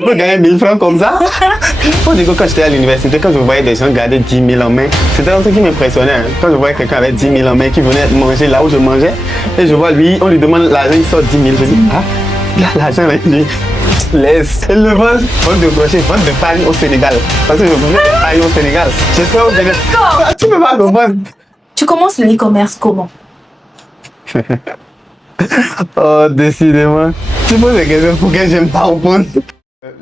Tu peux gagner 1000 francs comme ça? Faut dire que quand j'étais à l'université, quand je voyais des gens garder 10 000 en main, c'était un truc qui m'impressionnait. Hein. Quand je voyais quelqu'un avec 10 000 en main qui venait manger là où je mangeais, et je vois lui, on lui demande l'argent, il sort 10 000. Je dis, ah, il a l'argent là, il dit, laisse. Il le vend, vente de crochet, vente de pagne au Sénégal. Parce que je voulais des pagnes au Sénégal. J'espère au Sénégal. Ah, tu peux pas comprendre. Tu commences le e-commerce comment? Oh, décidément. Tu poses des questions pour que j'aime pas répondre.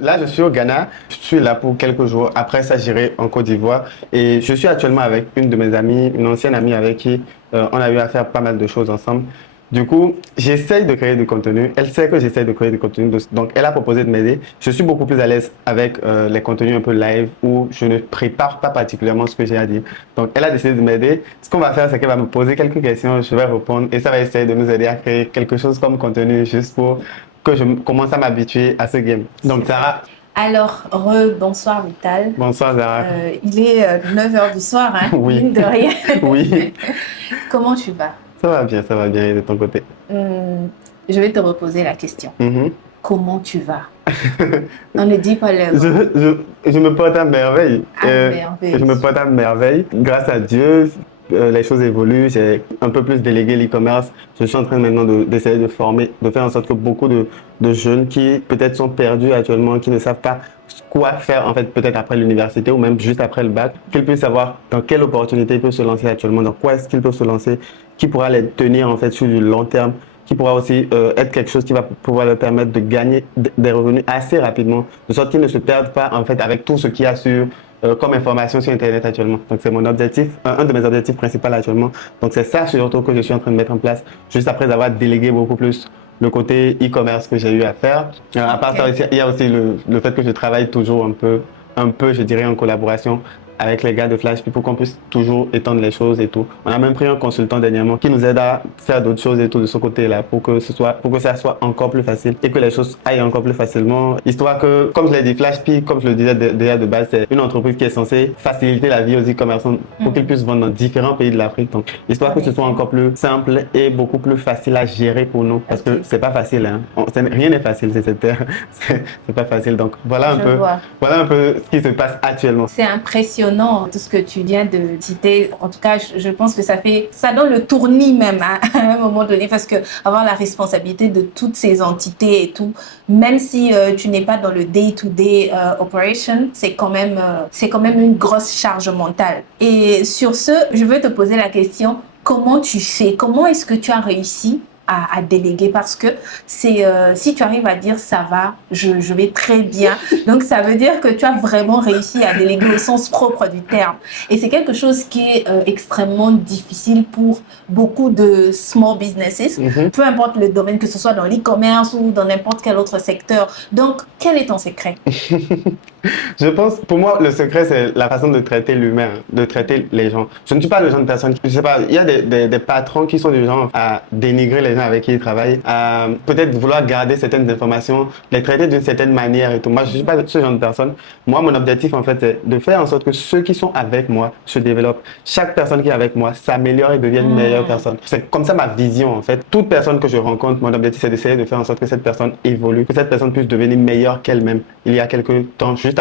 Là, je suis au Ghana. Je suis là pour quelques jours. Après ça, j'irai en Côte d'Ivoire. Et je suis actuellement avec une de mes amies, une ancienne amie avec qui on a eu à faire pas mal de choses ensemble. Du coup, j'essaye de créer du contenu. Elle sait que j'essaye de créer du contenu. Donc, elle a proposé de m'aider. Je suis beaucoup plus à l'aise avec les contenus un peu live où je ne prépare pas particulièrement ce que j'ai à dire. Donc, elle a décidé de m'aider. Ce qu'on va faire, c'est qu'elle va me poser quelques questions. Je vais répondre et ça va essayer de nous aider à créer quelque chose comme contenu juste pour que je commence à m'habituer à ce game. Donc, Sarah. Alors, bonsoir Vital. Bonsoir, Sarah. Il est 9h du soir, hein, Oui. mine de rien. Oui. Comment tu vas? Ça va bien et de ton côté. Je vais te reposer la question. Mm-hmm. Comment tu vas? On ne dit pas le je me porte à merveille. merveille. Je me porte à merveille. Grâce à Dieu, les choses évoluent. J'ai un peu plus délégué l'e-commerce. Je suis en train maintenant d'essayer de former, de faire en sorte que beaucoup de jeunes qui peut-être sont perdus actuellement, qui ne savent pas quoi faire en fait peut-être après l'université ou même juste après le bac, qu'ils puissent savoir dans quelle opportunité ils peuvent se lancer actuellement, dans quoi est-ce qu'ils peuvent se lancer, qui pourra les tenir en fait sur du long terme, qui pourra aussi être quelque chose qui va pouvoir leur permettre de gagner des revenus assez rapidement, de sorte qu'ils ne se perdent pas en fait avec tout ce qu'il y a sur comme information sur Internet actuellement. Donc c'est mon objectif, un de mes objectifs principaux actuellement. Donc c'est ça surtout que je suis en train de mettre en place, juste après avoir délégué beaucoup plus le côté e-commerce que j'ai eu à faire. À part ça, il y a aussi le fait que je travaille toujours un peu, je dirais, en collaboration avec les gars de Flashpi pour qu'on puisse toujours étendre les choses et tout. On a même pris un consultant dernièrement qui nous aide à faire d'autres choses et tout de ce côté-là pour que ça soit encore plus facile et que les choses aillent encore plus facilement. Histoire que, comme je l'ai dit, Flashpi, comme je le disais déjà de base, c'est une entreprise qui est censée faciliter la vie aux e-commerçants pour qu'ils puissent vendre dans différents pays de l'Afrique. Donc, histoire que ce soit encore plus simple et beaucoup plus facile à gérer pour nous. Parce que c'est pas facile, hein. Rien n'est facile, c'est cette terre. C'est pas facile. Donc, voilà un peu ce qui se passe actuellement. C'est impressionnant tout ce que tu viens de citer. En tout cas, je pense que ça donne le tournis même à un moment donné, parce que avoir la responsabilité de toutes ces entités et tout, même si tu n'es pas dans le day-to-day operation, c'est quand même une grosse charge mentale. Et sur ce, je veux te poser la question, comment tu fais? Comment est-ce que tu as réussi à déléguer? Parce que c'est si tu arrives à dire ça va, je vais très bien, donc ça veut dire que tu as vraiment réussi à déléguer au sens propre du terme. Et c'est quelque chose qui est extrêmement difficile pour beaucoup de small businesses, peu importe le domaine, que ce soit dans l'e-commerce ou dans n'importe quel autre secteur. Donc, quel est ton secret? Je pense, pour moi, le secret, c'est la façon de traiter l'humain, de traiter les gens. Je ne suis pas le genre de personne, je sais pas, il y a des patrons qui sont du genre à dénigrer les gens avec qui ils travaillent, à peut-être vouloir garder certaines informations, les traiter d'une certaine manière et tout. Moi, je ne suis pas ce genre de personne. Moi, mon objectif, en fait, c'est de faire en sorte que ceux qui sont avec moi se développent. Chaque personne qui est avec moi s'améliore et devient une meilleure personne. C'est comme ça ma vision, en fait. Toute personne que je rencontre, mon objectif, c'est d'essayer de faire en sorte que cette personne évolue, que cette personne puisse devenir meilleure qu'elle-même. Il y a quelques temps, juste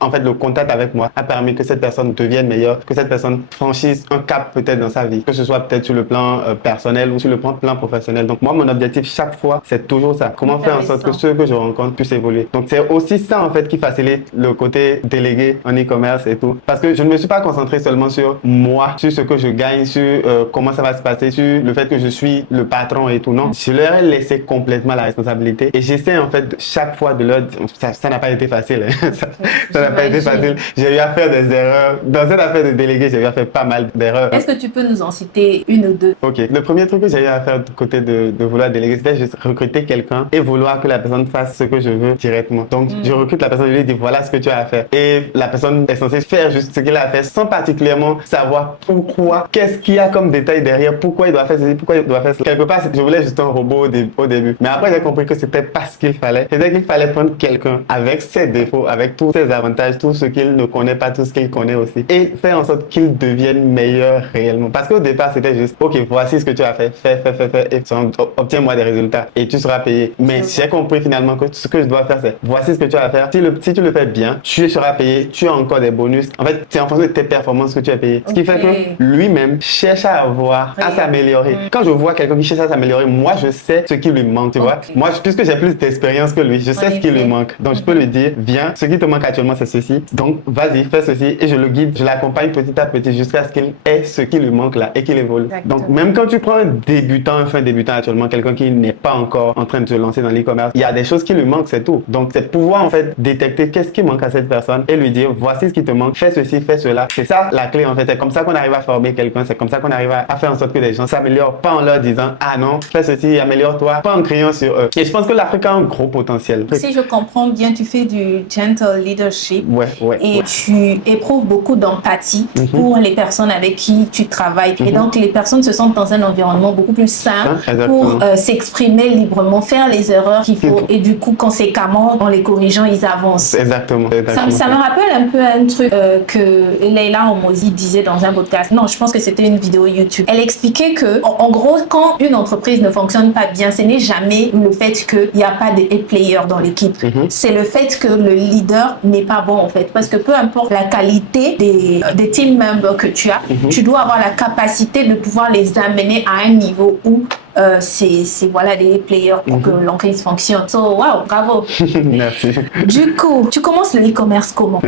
en fait, le contact avec moi a permis que cette personne devienne meilleure, que cette personne franchisse un cap peut-être dans sa vie, que ce soit peut-être sur le plan personnel ou sur le plan professionnel. Donc moi, mon objectif chaque fois, c'est toujours ça. Comment faire en sorte que ceux que je rencontre puissent évoluer. Donc c'est aussi ça en fait qui facilite le côté délégué en e-commerce et tout. Parce que je ne me suis pas concentré seulement sur moi, sur ce que je gagne, sur comment ça va se passer, sur le fait que je suis le patron et tout. Non, je leur ai laissé complètement la responsabilité et j'essaie en fait chaque fois de leur dire, ça n'a pas été facile. Hein. Ça n'a pas été facile. J'ai eu à faire des erreurs. Dans cette affaire de délégué, j'ai eu à faire pas mal d'erreurs. Est-ce que tu peux nous en citer une ou deux? Ok. Le premier truc que j'ai eu à faire du côté de vouloir déléguer, c'était juste recruter quelqu'un et vouloir que la personne fasse ce que je veux directement. Donc, je recrute la personne, je lui dis voilà ce que tu as à faire. Et la personne est censée faire juste ce qu'il a à faire sans particulièrement savoir pourquoi, qu'est-ce qu'il y a comme détail derrière, pourquoi il doit faire ceci, pourquoi il doit faire cela. Quelque part, je voulais juste un robot au début. Mais après, j'ai compris que c'était pas ce qu'il fallait. C'était qu'il fallait prendre quelqu'un avec ses défauts, avec tous ses avantages partage tout ce qu'il ne connaît pas, tout ce qu'il connaît aussi. Et faire en sorte qu'il devienne meilleur réellement. Parce qu'au départ, c'était juste, ok, voici ce que tu as fait, fais, et obtiens-moi des résultats et tu seras payé. Mais j'ai compris finalement que ce que je dois faire, c'est, voici ce que tu as à faire. Si tu le fais bien, tu seras payé, tu as encore des bonus. En fait, c'est en fonction de tes performances que tu es payé. Ce qui fait que lui-même cherche à avoir, à s'améliorer. Quand je vois quelqu'un qui cherche à s'améliorer, moi, je sais ce qui lui manque, tu vois. Moi, puisque j'ai plus d'expérience que lui, je sais ce qui lui manque. Donc, je peux lui dire, viens, ce qui te manque actuellement, c'est ceci. Donc, vas-y, fais ceci. Et je le guide, je l'accompagne petit à petit jusqu'à ce qu'il ait ce qui lui manque là et qu'il évolue. Exactement. Donc, même quand tu prends un fin débutant actuellement, quelqu'un qui n'est pas encore en train de se lancer dans l'e-commerce, il y a des choses qui lui manquent, c'est tout. Donc, c'est pouvoir en fait détecter qu'est-ce qui manque à cette personne et lui dire, voici ce qui te manque, fais ceci, fais cela. C'est ça la clé en fait. C'est comme ça qu'on arrive à former quelqu'un, c'est comme ça qu'on arrive à faire en sorte que les gens s'améliorent, pas en leur disant, ah non, fais ceci, améliore-toi, pas en criant sur eux. Et je pense que l'Afrique a un gros potentiel. Si je comprends bien, tu fais du gentle leadership et tu éprouves beaucoup d'empathie pour les personnes avec qui tu travailles. Et donc, les personnes se sentent dans un environnement beaucoup plus sain pour s'exprimer librement, faire les erreurs qu'il faut et du coup, conséquemment, en les corrigeant, ils avancent. Exactement. Ça me rappelle un peu un truc que Leila Omozi disait dans un podcast. Non, je pense que c'était une vidéo YouTube. Elle expliquait que, en gros, quand une entreprise ne fonctionne pas bien, ce n'est jamais le fait qu'il n'y a pas de players dans l'équipe. C'est le fait que le leader n'est pas bon, en fait. Parce que peu importe la qualité des team members que tu as, tu dois avoir la capacité de pouvoir les amener à un niveau où c'est voilà des players pour que l'entreprise fonctionne. So, wow, bravo. Merci. Du coup, tu commences le e-commerce comment?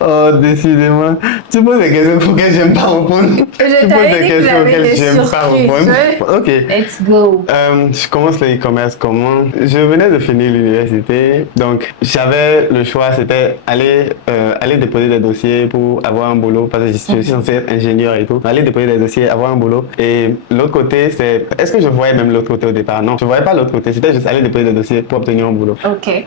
Oh, décidément. Tu poses des questions auxquelles j'aime pas répondre. Je t'avais dit que j'avais des surprises. Ok. Let's go. Je commence le e-commerce comment? Je venais de finir l'université, donc j'avais le choix, c'était aller déposer des dossiers pour avoir un boulot, parce que je suis censé être ingénieur et tout. Aller déposer des dossiers, avoir un boulot. Et l'autre côté, c'est... Est-ce que je voyais même l'autre côté au départ? Non, je voyais pas l'autre côté. C'était juste aller déposer des dossiers pour obtenir un boulot.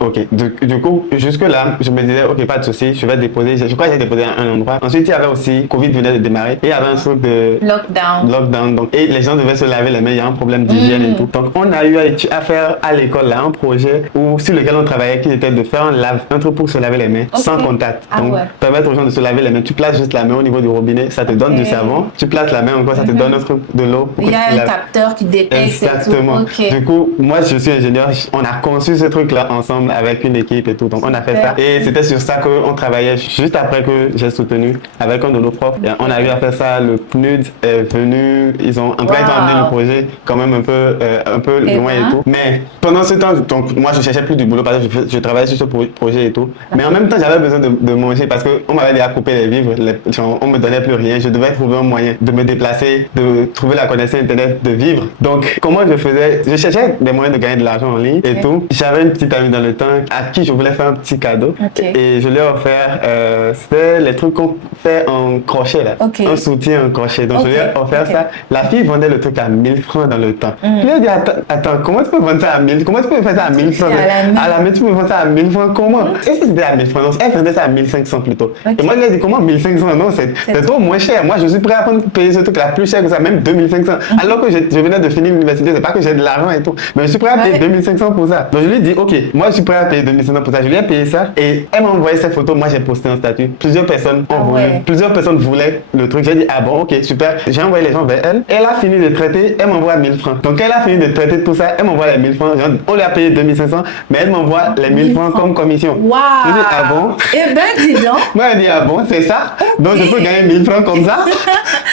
Ok. Du coup, jusque-là, je me disais, ok, pas de souci, je vais déposer. Je crois que j'ai déposé à un endroit. Ensuite, il y avait aussi, Covid venait de démarrer, et il y avait un truc de lockdown. Donc, et les gens devaient se laver les mains, il y a un problème d'hygiène et tout. Donc, on a eu à faire à l'école là un projet sur lequel on travaillait qui était de faire un truc pour se laver les mains sans contact. Donc, permettre aux gens de se laver les mains. Tu places juste la main au niveau du robinet, ça te donne du savon. Tu places la main encore, ça te donne un truc de l'eau. Il y a un capteur qui détecte. Exactement. Du coup, moi, je suis ingénieur. On a conçu ce truc-là ensemble avec une équipe et tout. Donc, on a fait ça. Et c'était sur ça qu'on travaillait juste après que j'ai soutenu avec un de nos profs. Et on a eu à faire ça. Le PNUD est venu. Ils ont amené le projet quand même un peu loin et tout. Mais pendant ce temps, donc, moi, je cherchais plus du boulot parce que je travaillais sur ce projet et tout. Mais en même temps, j'avais besoin de manger parce qu'on m'avait déjà coupé les vivres. On me donnait plus rien. Je devais trouver un moyen de me déplacer, de trouver la connexion Internet, de vivre. Donc, comment je faisais? Je cherchais des moyens de gagner de l'argent en ligne et tout. J'avais une petite amie dans le temps à qui je voulais faire un petit cadeau. Et je lui ai offert, c'était les trucs qu'on fait en crochet là. Un soutien en crochet. Donc, je lui ai offert ça. La fille vendait le truc à 1000 francs dans le temps. Je lui ai dit, attends, comment tu peux vendre ça à 1000? Comment tu peux faire ça à 1000 francs? À la main, tu peux vendre ça à 1000 francs? Comment? Est-ce que c'était à 1000 francs? Elle vendait ça à 1500 plutôt. Et moi, je lui ai dit, comment 1500? Non, c'est trop moins cher. Moi, je suis prêt à payer ce truc là plus cher que ça, même 2500. Alors que je venais de finir l'université, c'est pas que j'ai de l'argent et tout, mais je suis prêt à payer 2500 pour ça. Donc je lui ai dit, ok, moi je suis prêt à payer 2500 pour ça. Je lui ai payé ça et elle m'a envoyé cette photo. Moi j'ai posté un statut. Plusieurs personnes voulaient le truc. J'ai dit, ah bon, ok, super. J'ai envoyé les gens vers elle. Elle a fini de traiter, elle m'envoie 1000 francs. Donc elle a fini de traiter tout ça, elle m'envoie les 1000 francs. On lui a payé 2500, mais elle m'envoie les 1000 francs comme commission. Waouh! Je dis, ah bon? Eh ben, dis donc. Moi elle dit, ah bon, c'est ça? Donc je peux gagner 1000 francs comme ça?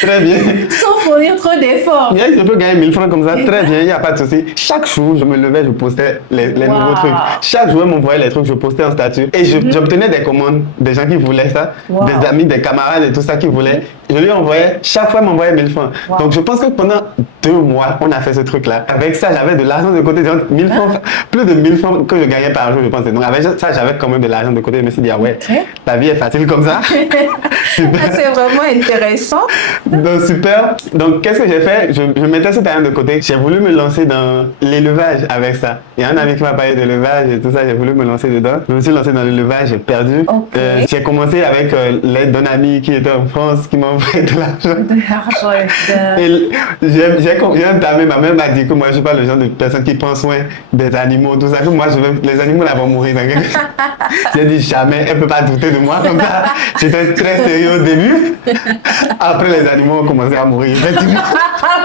Très bien. Sans fournir trop d'efforts. Je peux gagner 1000 francs comme ça, très bien, il n'y a pas de souci. Chaque jour, je me levais, je postais les nouveaux trucs. Chaque jour, elle m'envoyait les trucs, je postais en statut. Et j'obtenais des commandes, des gens qui voulaient ça, des amis, des camarades et tout ça qui voulaient. Je lui envoyais, chaque fois, elle m'envoyait 1000 francs. Donc, je pense que pendant 2 mois, on a fait ce truc-là. Avec ça, j'avais de l'argent de côté, genre 1000 francs, plus de 1000 francs que je gagnais par jour, je pense. Donc, avec ça, j'avais quand même de l'argent de côté. Je me suis dit, ah ouais, la vie est facile comme ça. C'est vraiment intéressant. Donc, super. Donc, qu'est-ce que j'ai fait? Je mettais cet argent de côté. J'ai voulu me lancer dans l'élevage avec ça. Il y a un ami qui m'a parlé d'élevage et tout ça, j'ai voulu me lancer dedans. Je me suis lancé dans l'élevage, j'ai perdu. J'ai commencé avec l'aide d'un ami qui était en France, qui m'a envoyé de l'argent. De l'argent. Et j'ai entamé, ma mère m'a dit que moi, je suis pas le genre de personne qui prend soin des animaux, tout ça. Que moi, les animaux là vont mourir. J'ai dit jamais, elle peut pas douter de moi comme ça. J'étais très sérieux au début. Après, les animaux ont commencé à mourir, effectivement.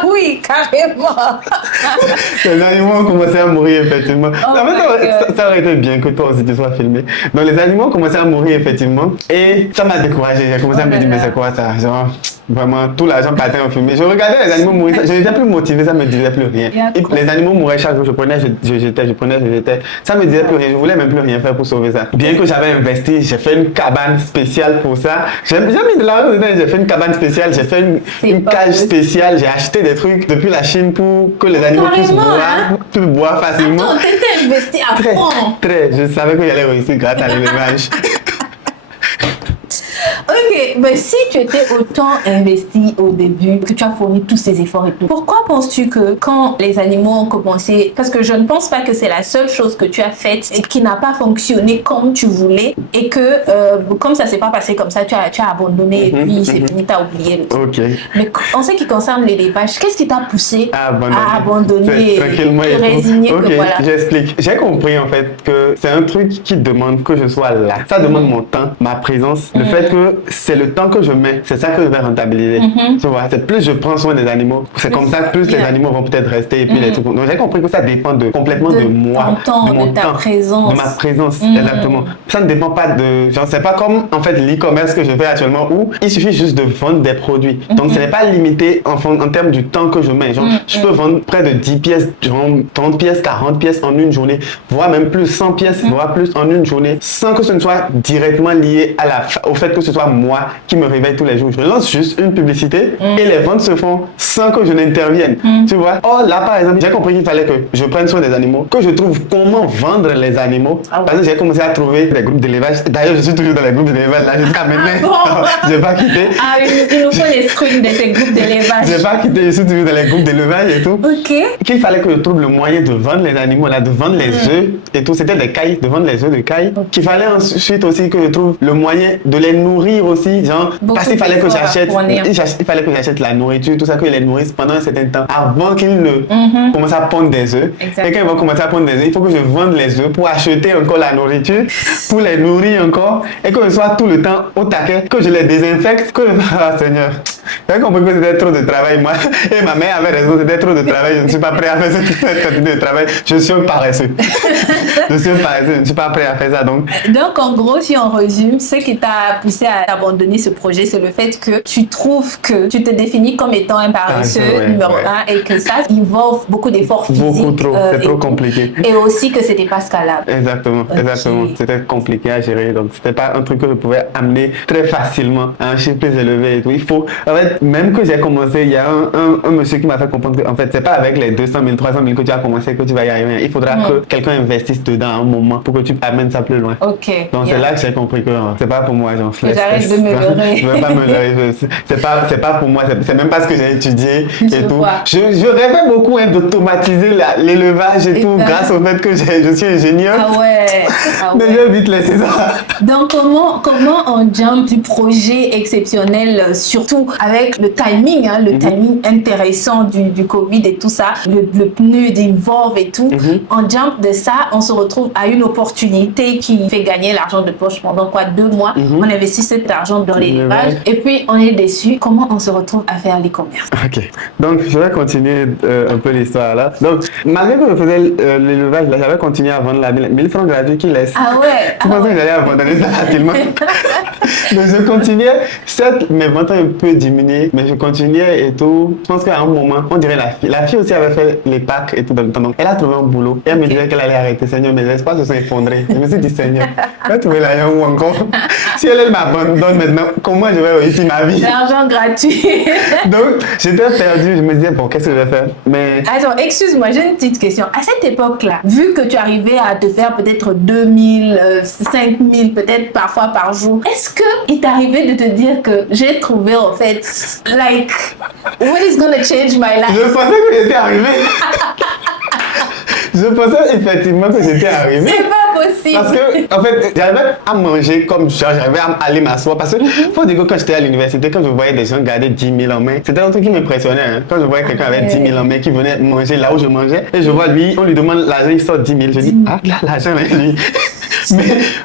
Oui, carrément. Les animaux ont commencé à mourir, effectivement. Ça aurait été bien que toi aussi tu sois filmé. Donc, les animaux ont commencé à mourir, effectivement. Et ça m'a découragé. J'ai commencé à me dire, mais c'est quoi ça? Genre, vraiment, tout l'argent partait en fumée. Je regardais les animaux mourir, je n'étais plus motivé, ça me disait plus rien. Les animaux mouraient chaque jour, je prenais, je jetais, ça me disait plus rien, je voulais même plus rien faire pour sauver ça. Bien que j'avais investi, j'ai fait une cabane spéciale pour ça. J'ai mis de l'argent dedans, j'ai fait une cabane spéciale, j'ai fait une cage spéciale, j'ai acheté des trucs depuis la Chine pour que les animaux puissent boire facilement. Attends, t'étais investi à fond. Très, je savais que j'allais réussir grâce à l'élevage. Ok, mais si tu étais autant investi au début, que tu as fourni tous ces efforts et tout, pourquoi penses-tu que quand les animaux ont commencé, parce que je ne pense pas que c'est la seule chose que tu as faite et qui n'a pas fonctionné comme tu voulais et que comme ça s'est pas passé comme ça, tu as abandonné et puis c'est fini, tu as oublié le truc. Ok. Mais en ce qui concerne l'élevage, qu'est-ce qui t'a poussé à abandonner tranquillement et résigner ok, que voilà. J'explique. J'ai compris en fait que c'est un truc qui demande que je sois là. Ça demande mon temps, ma présence, le fait que c'est le temps que je mets, c'est ça que je vais rentabiliser. Tu vois, c'est plus je prends soin des animaux, c'est comme ça que plus les animaux vont peut-être rester et puis les trucs. Donc j'ai compris que ça dépend complètement de moi, de mon temps, présence. de ma présence, exactement. Ça ne dépend pas de, genre c'est pas comme en fait l'e-commerce que je fais actuellement où il suffit juste de vendre des produits. Donc ce n'est pas limité en termes du temps que je mets. Genre je peux vendre près de 10 pièces, genre 30 pièces, 40 pièces en une journée, voire même plus 100 pièces, voire plus en une journée, sans que ce ne soit directement lié au fait que ce soit moi qui me réveille tous les jours. Je lance juste une publicité et les ventes se font sans que je n'intervienne. Tu vois? Oh là par exemple, j'ai compris qu'il fallait que je prenne soin des animaux, que je trouve comment vendre les animaux. Parce que j'ai commencé à trouver des groupes d'élevage. D'ailleurs, je suis toujours dans les groupes d'élevage là jusqu'à maintenant. Je n'ai pas quitté. Ah, il nous faut les screens de ces groupes d'élevage. Je n'ai pas quitté, je suis toujours dans les groupes d'élevage et tout. Ok. Qu'il fallait que je trouve le moyen de vendre les animaux là, de vendre les œufs et tout. C'était des cailles, de vendre les œufs de cailles. Qu'il fallait ensuite aussi que je trouve le moyen de les nourrir aussi. Genre, parce qu'il fallait que j'achète la nourriture, tout ça, que je les nourrisse pendant un certain temps avant qu'ils ne commencent à pondre des œufs. Et quand ils vont commencer à pondre des œufs, il faut que je vende les œufs pour acheter encore la nourriture, pour les nourrir encore et que je sois tout le temps au taquet, que je les désinfecte, que ah Seigneur. J'ai compris que c'était trop de travail, moi. Et ma mère avait raison, c'était trop de travail. Je ne suis pas prêt à faire cette quantité de travail. Je suis un paresseux. Je ne suis pas prêt à faire ça. Donc en gros, si on résume, ce qui t'a poussé à abandonner ce projet, c'est le fait que tu trouves que tu te définis comme étant un paresseux numéro 1 et que ça involve beaucoup d'efforts physiques. Beaucoup trop, c'est trop compliqué. Et aussi que c'était pas scalable. Exactement. C'était compliqué à gérer. Donc c'était pas un truc que je pouvais amener très facilement à un chiffre plus élevé et tout. Il faut, en fait, même que j'ai commencé, il y a un monsieur qui m'a fait comprendre que en fait, c'est pas avec les 200 000, 300 000 que tu as commencé que tu vas y arriver. Il faudra que quelqu'un investisse dedans à un moment pour que tu amènes ça plus loin. Ok. Donc c'est là que j'ai compris que c'est pas pour moi, genre. J'arrête de me leurrer. Je veux pas me leurrer. C'est pas pour moi. C'est même pas ce que j'ai étudié et tout. Je rêvais beaucoup d'automatiser l'élevage et tout grâce au fait que je suis ingénieur. Ah ouais. Mais je vais vite laisser ça. Donc comment on jump du projet exceptionnel, surtout avec le timing, le timing intéressant du Covid et tout ça, le pneu d'Involve et tout. On jump de ça, on se retrouve à une opportunité qui fait gagner l'argent de poche pendant 2 mois. On investit cet argent dans l'élevage et puis on est déçu. Comment on se retrouve à faire l'e-commerce? Ok. Donc je vais continuer un peu l'histoire là. Donc malgré que je faisais l'élevage là, j'avais continué à vendre la 1000 francs gratuits qu'ils laissent. Ah ouais. Je pensais que j'allais abandonner ça facilement. Donc je continuais. Certes, mes ventes ont un peu diminué, mais je continuais et tout. Je pense qu'à un moment, on dirait la fille aussi avait fait les packs et tout dans le temps. Donc elle a trouvé un boulot et elle me disait qu'elle allait arrêter. Seigneur, mes espoirs se sont effondrés. Je me suis dit, Seigneur, je vais trouver l'argent où encore? Si elle m'abandonne maintenant, comment je vais réussir ma vie? L'argent gratuit. Donc j'étais perdu. Je me disais, bon, qu'est-ce que je vais faire? Mais attends, excuse-moi, j'ai une petite question. À cette époque-là, vu que tu arrivais à te faire peut-être 2000, 5000, peut-être parfois par jour, est-ce qu'il t'arrivait de te dire que j'ai trouvé en fait, like, what is gonna change my life? Je pensais que j'étais arrivé. Je pensais effectivement que j'étais arrivé. C'est pas possible. Parce que, en fait, j'arrivais à manger comme ça, j'arrivais à aller m'asseoir. Parce que, faut dire que quand j'étais à l'université, quand je voyais des gens garder 10 000 en main, c'était un truc qui m'impressionnait. Hein. Quand je voyais quelqu'un avec 10 000 en main qui venait manger là où je mangeais, et je vois lui, on lui demande l'argent, il sort 10 000. Je dis, ah, là, l'argent, là, lui.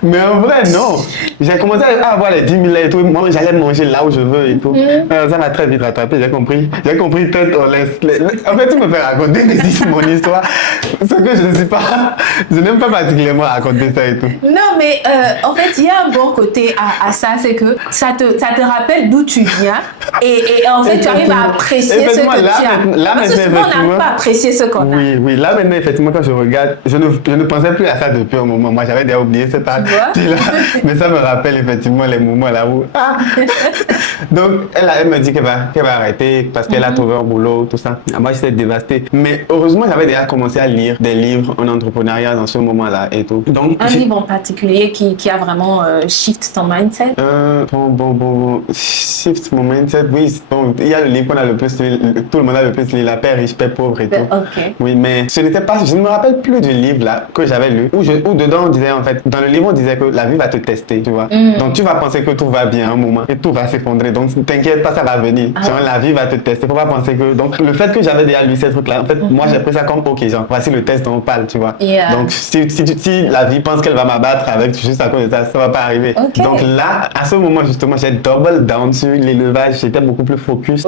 mais en vrai, non. J'ai commencé à avoir les 10 000 et tout. Moi, j'allais manger là où je veux et tout. Ça m'a très vite rattrapé, j'ai compris. J'ai compris peut-être. En fait, tu me fais raconter mon histoire. Ce que je ne suis pas. Je n'aime pas particulièrement raconter ça et tout. Non, mais en fait, il y a un bon côté à ça, c'est que ça te rappelle d'où tu viens. Et en fait, tu arrives à apprécier ce que tu as. Parce que souvent, on n'arrive pas à apprécier ce qu'on a. Oui, là maintenant, effectivement, quand je regarde, je ne pensais plus à ça depuis un moment. Moi, j'avais déjà oublié cette partie-là. Mais ça me rappelle effectivement les moments là où. Ah. Donc, elle me dit qu'elle va arrêter parce qu'elle a trouvé un boulot, tout ça. Moi, j'étais dévasté. Mais heureusement, j'avais déjà commencé à lire des livres en entrepreneuriat dans ce moment-là et tout. Donc, un livre en particulier qui a vraiment shift ton mindset? Bon. Shift mon mindset, oui. Bon, il y a le livre qu'on a le plus lu, tout le monde a le plus lu, La Père riche, Père pauvre et tout. Ok. Oui, mais je ne me rappelle plus du livre là que j'avais lu, où dedans on disait en fait, dans le livre on disait que la vie va te tester, tu vois. Donc tu vas penser que tout va bien à un moment et tout va s'effondrer. Donc t'inquiète pas, ça va venir. Genre, la vie va te tester. Faut pas penser que. Donc le fait que j'avais déjà lu ces trucs là, en fait, moi j'ai pris ça comme ok, genre voici le test dont on parle, tu vois. Donc si la vie pense qu'elle va m'abattre avec juste à cause de ça, ça va pas arriver. Donc là, à ce moment justement, j'ai double down sur l'élevage, j'étais beaucoup plus focus.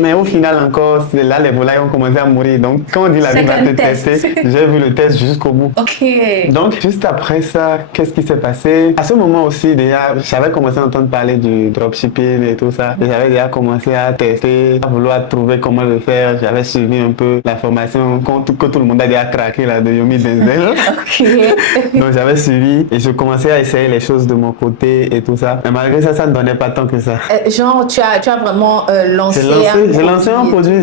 Mais au final encore, c'est là les volailles ont commencé à mourir. Donc quand on dit la vie va te tester, j'ai vu le test jusqu'au bout. Donc juste après ça, qu'est-ce qui s'est passé? À ce moment aussi, déjà, j'avais commencé à entendre parler du dropshipping et tout ça. J'avais déjà commencé à tester, à vouloir trouver comment le faire. J'avais suivi un peu la formation que tout le monde a déjà craqué là de Yomi Denzel. Donc j'avais suivi et je commençais à essayer les choses de mon côté et tout ça. Mais malgré ça, ça ne donnait pas tant que ça. Genre, tu as vraiment lancé J'ai lancé un produit,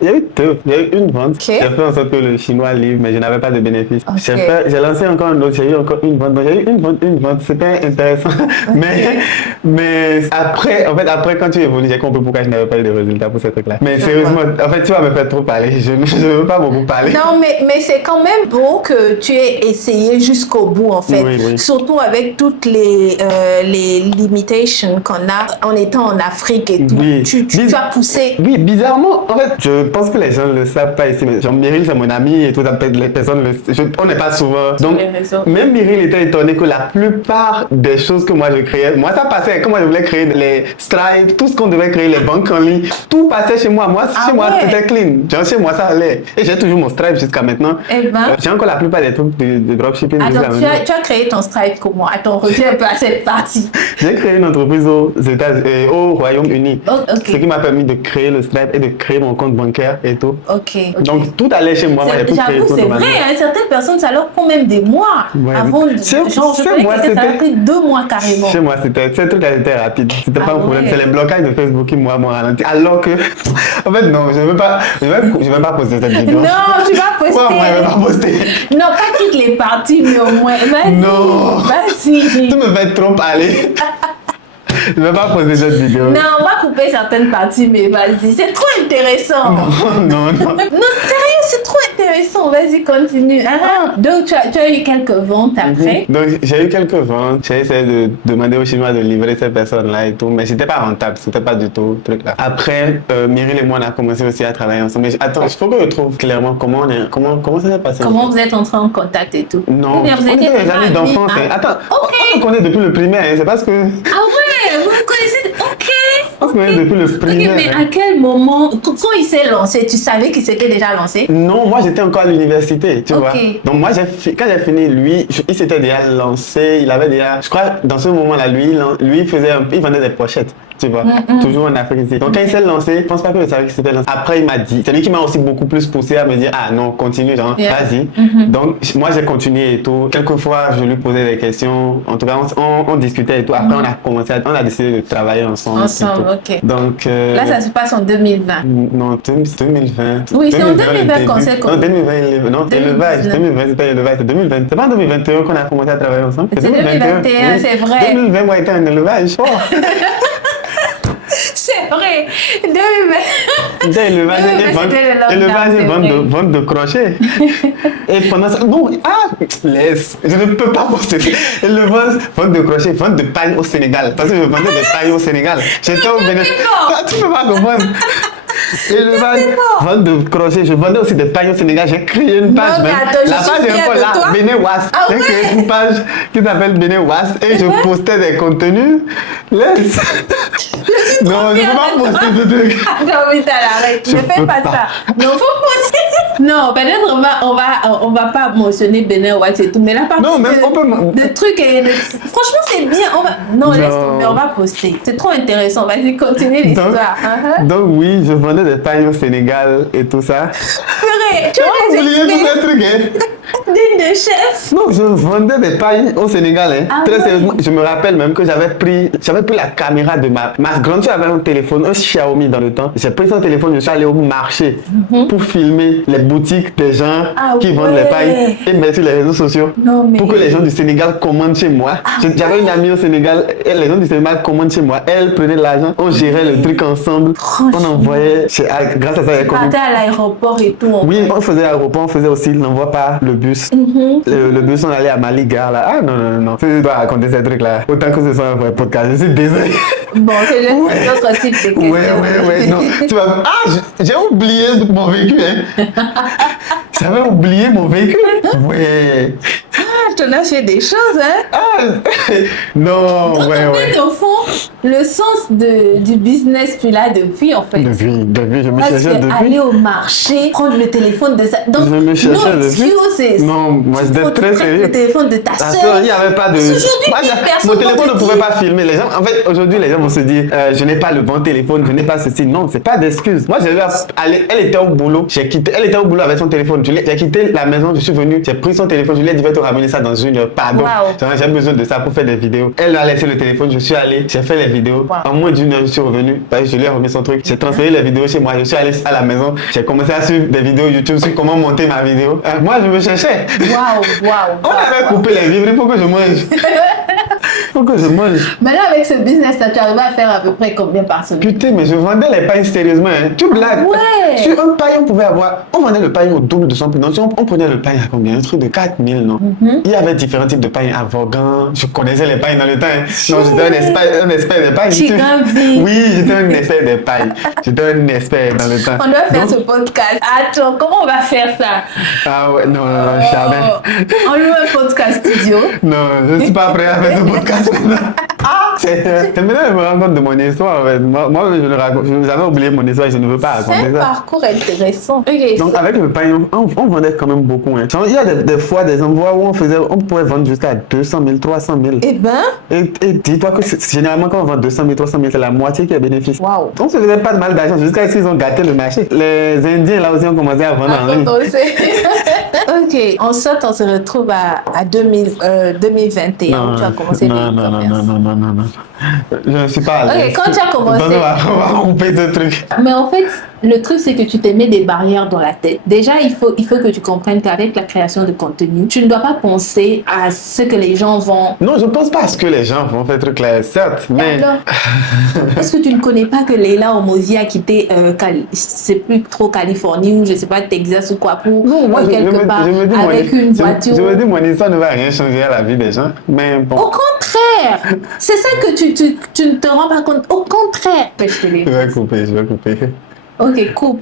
il y a eu une vente. J'ai fait en sorte que le chinois livre, mais je n'avais pas de bénéfice. J'ai lancé encore un autre, j'ai eu encore une vente. Donc j'ai eu une vente, c'était intéressant. mais après, en fait, quand tu évolues, j'ai compris pourquoi je n'avais pas eu de résultats pour ce truc-là. Mais sérieusement, en fait, tu vas me faire trop parler. Je ne veux pas beaucoup parler. Non, mais c'est quand même beau que tu aies essayé jusqu'au bout, en fait. Oui. Surtout avec toutes les limitations qu'on a en étant en Afrique et tout. Tu as poussé. Oui, bizarrement, en fait, je pense que les gens ne le savent pas ici. Mais genre, Myril, c'est mon ami et tout. Les personnes on n'est pas souvent. Donc, même Myril était étonné que la plupart des choses que moi je créais, moi ça passait. Quand moi je voulais créer les Stripe, tout ce qu'on devait créer, les banques en ligne, tout passait chez moi. Chez moi, c'était clean. Genre, chez moi, ça allait. Et j'ai toujours mon Stripe jusqu'à maintenant. J'ai encore la plupart des trucs de dropshipping. Attends, tu as créé ton Stripe comment? Attends, reviens un peu à cette partie. J'ai créé une entreprise au Royaume-Uni. Ce qui m'a permis de créer le Stripe et de créer mon compte bancaire et tout. Donc tout allait chez moi. J'avoue, c'est vrai, hein, certaines personnes, ça leur prend même des mois avant de... Genre, je connais que ça a pris 2 mois carrément. Chez moi, ce truc-là était rapide. C'était pas un problème. C'est les blocages de Facebook qui m'ont ralenti. Alors que, en fait, non, je ne veux pas poster cette vidéo. Non, tu vas poster. Moi, je vais pas poster. Non, pas toutes les parties, mais au moins. Vas-y. Non. Vas-y. Tu me fais trop parler. Je ne vais pas poser cette vidéo. Non, on va couper certaines parties, mais vas-y. C'est trop intéressant. Non. Non, sérieux, c'est trop intéressant. Vas-y, continue. Donc, tu as eu quelques ventes après. Donc, j'ai eu quelques ventes. J'ai essayé de demander aux Chinois de livrer ces personnes-là et tout, mais c'était pas rentable. C'était pas du tout le truc là. Après, Myril et moi, on a commencé aussi à travailler ensemble. Mais attends, il faut que je trouve clairement comment ça s'est passé. Comment vous êtes entrés en contact et tout. Non, vous étiez des amis d'enfance. Attends, on se connaît depuis le primaire. C'est parce que... Ah ouais, vous vous connaissez. On se connaît depuis le primaire. Mais à quel moment, quand il s'est lancé, tu savais qu'il s'était déjà lancé? Non, moi j'étais encore à l'université, tu vois. Donc moi, quand j'ai fini, lui, il s'était déjà lancé, il avait déjà... Je crois, dans ce moment-là, lui il vendait des pochettes. Tu vois, toujours en Afrique ici. Donc quand il s'est lancé, je pense pas que je savais qu'il s'était lancé. Après, il m'a dit, c'est lui qui m'a aussi beaucoup plus poussé à me dire, ah non, continue, genre, vas-y. Donc moi, j'ai continué et tout. Quelquefois, je lui posais des questions. En tout cas, on discutait et tout. Après, on a décidé de travailler ensemble. Donc là, ça se passe en 2020. Non, 2020. Oui, c'est en 2020 qu'on s'est connus. Non, 2020, élevage. 2020, c'était élevage. C'est 2020. C'est pas en 2021 qu'on a commencé à travailler ensemble. C'est 2021, c'est vrai. 2020, moi, j'étais en élevage. C'est C'est vrai. 2020. Élevage et vente de crochets. Et pendant ça, non, laisse, je ne peux pas poster. Élevage, vente de crochets, vente de paille au Sénégal. Parce que je vendais des pailles au Sénégal. J'étais au Bénin. Tu peux pas comprendre. Élevage, vente de crochets. Je vendais aussi des pailles au Sénégal. J'ai créé une page. Non, même. attends, La page est encore là, Bénin Was. J'ai créé une page qui s'appelle Bénin Was et je postais des contenus. Laisse. Non, je ne peux pas poster ce truc. Non, mais arrête. Ne fais pas ça. Non, faut poster. Non, peut-être on va pas mentionner Bénin Watch et tout, mais là par non, même on peut. De trucs franchement c'est bien. Non, laisse tomber, on va poster. C'est trop intéressant. Vas-y, continue l'histoire. Donc oui, je vendais des pailles au Sénégal et tout ça. Purée, tu as oublié tous ces trucs, hein. Digne de chef. Non, je vendais des pailles au Sénégal, hein. Très sérieusement, je me rappelle même que j'avais pris la caméra de ma grande soeur avait un téléphone, un Xiaomi dans le temps. J'ai pris son téléphone, je suis allé au marché pour filmer les boutiques des gens qui vendent les pailles et mettre sur les réseaux sociaux pour que les gens du Sénégal commandent chez moi. J'avais une amie au Sénégal et les gens du Sénégal commandent chez moi. Elle prenait l'argent, on gérait le truc ensemble, on envoyait, grâce à ça, elle partait à l'aéroport et tout. Oui, on faisait l'aéroport, on faisait aussi l'envoi par le bus. Le bus, on allait à Maligar là. Ah non. Tu dois raconter ces trucs là. Autant que ce soit un vrai podcast, je suis désolé. Bon, c'est juste notre type de question. Ouais, non. J'ai oublié mon véhicule, hein. J'avais oublié mon véhicule. Ouais. Tu as fait des choses, hein. Non, donc, ouais. Au fond, le sens du business, tu l'as depuis, en fait. Depuis, je me cherchais depuis. Aller au marché, prendre le téléphone de ça. Donc, je me cherchais depuis. Non, moi, j'étais très sérieux. Le téléphone de ta soeur. Il n'y avait pas de... Mon téléphone ne pouvait pas filmer. Les gens, en fait, aujourd'hui, les gens vont se dire, je n'ai pas le bon téléphone, je n'ai pas ceci. Non, c'est pas d'excuse. Moi, elle était au boulot. Elle était au boulot avec son téléphone. J'ai quitté la maison, je suis venu, j'ai pris son téléphone, je lui ai dit, je vais te ramener ça dans une heure. Pardon. J'ai besoin de ça pour faire des vidéos. Elle a laissé le téléphone, je suis allé, j'ai fait les vidéos. En moins d'une heure, je suis revenu. Je lui ai remis son truc. J'ai transféré les vidéos chez moi. Je suis allé à la maison. J'ai commencé à suivre des vidéos YouTube sur comment monter ma vidéo. Moi, je me cherchais. On avait coupé les vivres, il faut que je mange. Maintenant, avec ce business, tu arrives à faire à peu près combien par semaine? Putain, mais je vendais les pailles sérieusement. Hein. Tu blagues. Sur un paille, on vendait le paille au double de son prix. Donc, on prenait le paille à combien? Un truc de 4000, non? Il y avait différents types de pailles à Vaughan. Je connaissais les pailles dans le temps. Hein. Non, j'étais un expert des pailles. Oui, j'étais un expert des pailles. J'étais un expert dans le temps. On doit faire ce podcast. Attends, comment on va faire ça? Ah ouais, non, jamais. On loue un podcast studio. Non, je ne suis pas prêt à faire ce podcast. C'est maintenant que je me rends compte de mon histoire. En fait. Moi, j'avais oublié mon histoire et je ne veux pas raconter ça. C'est un parcours intéressant. Okay. Donc, avec le pain, on vendait quand même beaucoup. Hein. Il y a des fois des endroits où on pouvait vendre jusqu'à 200 000, 300 000. Eh ben. Et dis-toi que généralement, quand on vend 200 000, 300 000, c'est la moitié qui est bénéfice. Wow. On ne se faisait pas de mal d'argent jusqu'à ce qu'ils ont gâté le marché. Les Indiens, là aussi, ont commencé à vendre en ligne. Ok, on se retrouve à 2021 où tu as commencé non. Je ne suis pas à l'aise. Ok, quand tu as commencé... On va couper ce truc. Mais en fait, le truc, c'est que tu te mets des barrières dans la tête. Déjà, il faut que tu comprennes qu'avec la création de contenu, tu ne dois pas penser à ce que les gens vont... Non, je ne pense pas à ce que les gens vont faire truc là, certes, mais... Alors, est-ce que tu ne connais pas que Leila Omozi a quitté, c'est plus trop Californie ou je sais pas, Texas ou quoi, pour quelque part avec une voiture? Je me dis, mon histoire ne va rien changer à la vie des gens, mais bon... Au contraire! C'est ça que tu ne te rends pas compte. Au contraire! Je vais couper. Ok, coupe.